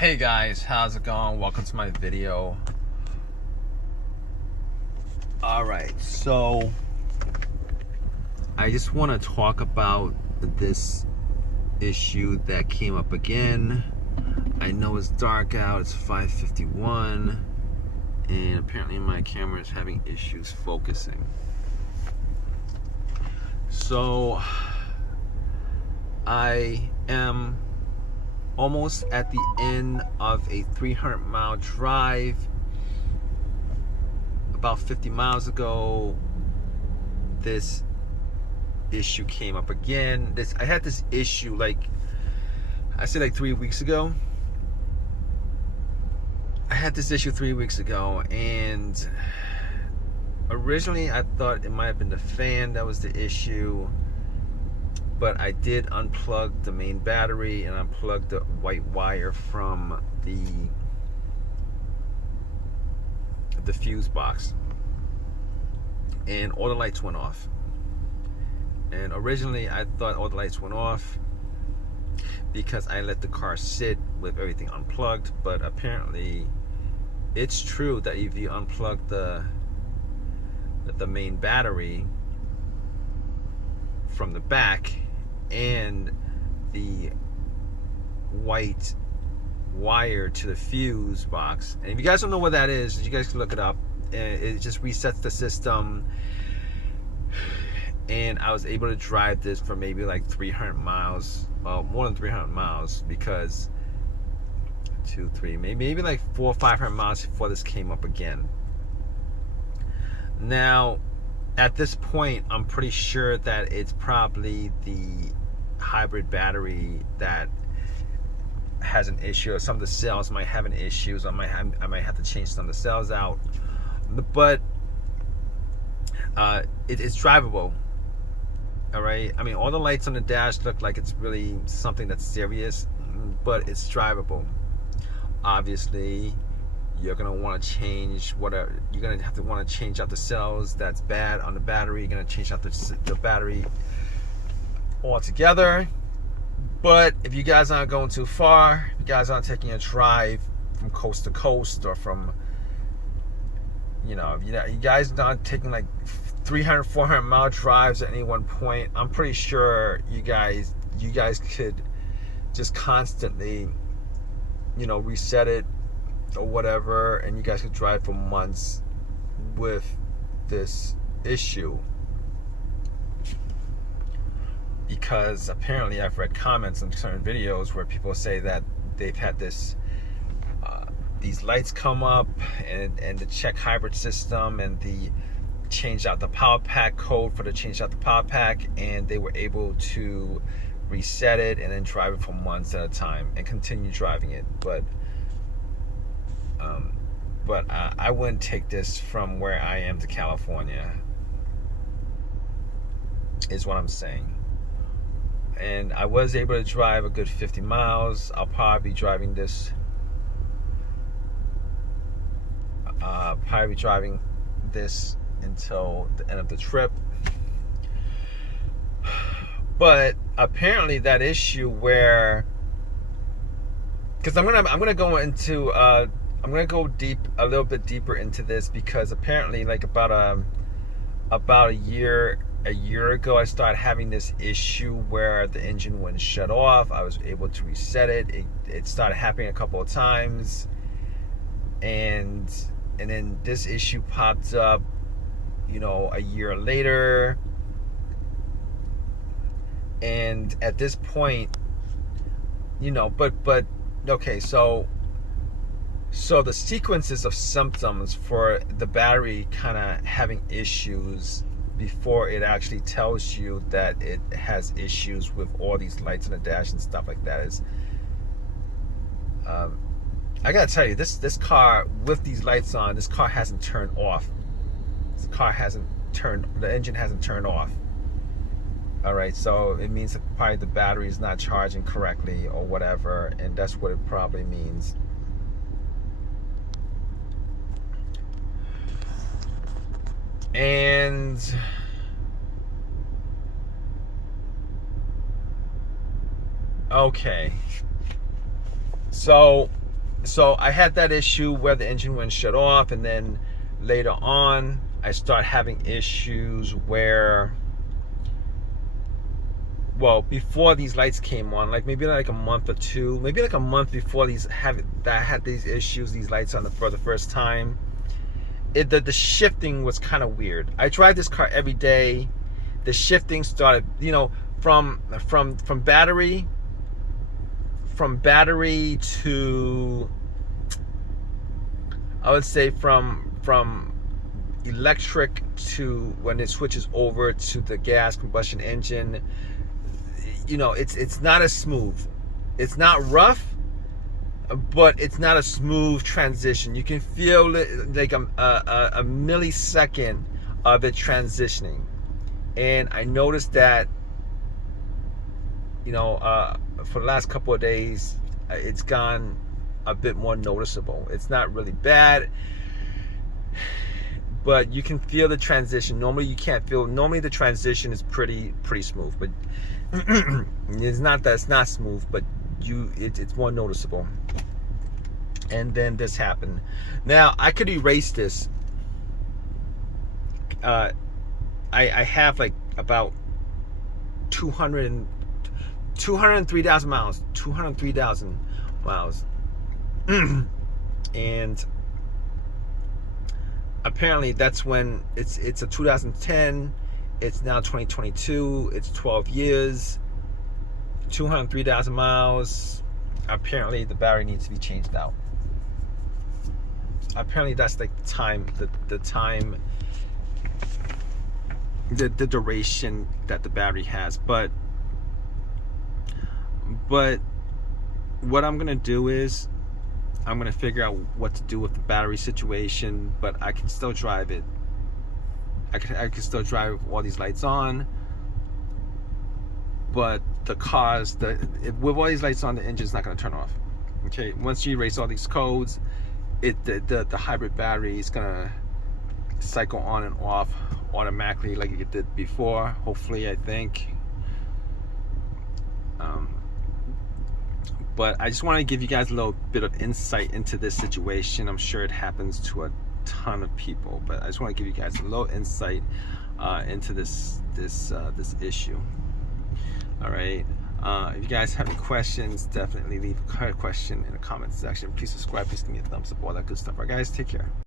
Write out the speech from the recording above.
Hey guys, how's it going? Welcome to my video. Alright, so I just want to talk about this issue that came up again. I know it's dark out, it's 5:51, and apparently my camera is having issues focusing. So I am almost at the end of a 300-mile drive. About 50 miles ago, this issue came up again. I had this issue like 3 weeks ago. I had this issue 3 weeks ago, and originally I thought it might have been the fan that was the issue. But I did unplug the main battery and unplug the white wire from the fuse box, and all the lights went off. And originally I thought all the lights went off because I let the car sit with everything unplugged, but apparently it's true that if you unplug the main battery from the back and the white wire to the fuse box, and if you guys don't know what that is, you guys can look it up. It just resets the system, and I was able to drive this for maybe like 300 miles, more than 300 miles, because maybe like 400 or 500 miles before this came up again. Now at this point, I'm pretty sure that it's probably the hybrid battery that has an issue, or some of the cells might have an issue. So I might have to change some of the cells out. But it's drivable. All right. I mean, all the lights on the dash look like it's really something that's serious, but it's drivable. Obviously, you're gonna want to change whatever. You're gonna have to want to change out the cells that's bad on the battery. You're gonna change out the battery altogether. But if you guys aren't going too far, if you guys aren't taking a drive from coast to coast, or from, if you guys aren't taking like 300, 400 mile drives at any one point, I'm pretty sure you guys could just constantly, reset it or whatever, and you guys could drive for months with this issue. Because apparently I've read comments on certain videos where people say that they've had these lights come up, and the check hybrid system, and the change out the power pack code for the change out the power pack, and they were able to reset it and then drive it for months at a time and continue driving it. But I wouldn't take this from where I am to California, is what I'm saying. And I was able to drive a good 50 miles. I'll probably be driving this until the end of the trip. But apparently that issue where, because I'm gonna go into I'm gonna go a little bit deeper into this, because apparently like about a year ago, I started having this issue where the engine wouldn't shut off. I was able to reset it. It started happening a couple of times, and then this issue popped up, a year later. And at this point, but okay, so the sequences of symptoms for the battery kind of having issues before it actually tells you that it has issues with all these lights on the dash and stuff like that is, I gotta tell you, this car with these lights on, this car hasn't turned off. The engine hasn't turned off. All right, so it means that probably the battery is not charging correctly or whatever, and that's what it probably means. And okay, so So I had that issue where the engine wouldn't shut off, and then later on I started having issues where, well, before these lights came on, like maybe like a month or two, maybe like a month before that I had these issues, these lights on for the first time. The shifting was kind of weird. I drive this car every day. The shifting started, from battery to, I would say from electric to when it switches over to the gas combustion engine. It's not as smooth. It's not rough, but it's not a smooth transition. You can feel it like a millisecond of it transitioning. And I noticed that, for the last couple of days, it's gone a bit more noticeable. It's not really bad, but you can feel the transition. Normally you can't feel. Normally the transition is pretty smooth, but it's not that it's not smooth, but it's more noticeable. And then this happened. Now I could erase this. I have like about 203,000 miles. 203,000 miles. And apparently that's when it's a 2010. It's now 2022. It's 12 years. 203,000 miles. Apparently the battery needs to be changed out. Apparently that's like the time, the duration that the battery has. But what I'm gonna do is I'm gonna figure out what to do with the battery situation. But I can still drive it. I can still drive with all these lights on. But the cars, with all these lights on, the engine's not gonna turn off. Okay, once you erase all these codes, the hybrid battery is gonna cycle on and off automatically like it did before, hopefully, I think. But I just want to give you guys a little bit of insight into this situation. I'm sure it happens to a ton of people, but I just want to give you guys a little insight into this issue. All right. If you guys have any questions, definitely leave a question in the comment section. Please subscribe. Please give me a thumbs up. All that good stuff. All right, guys. Take care.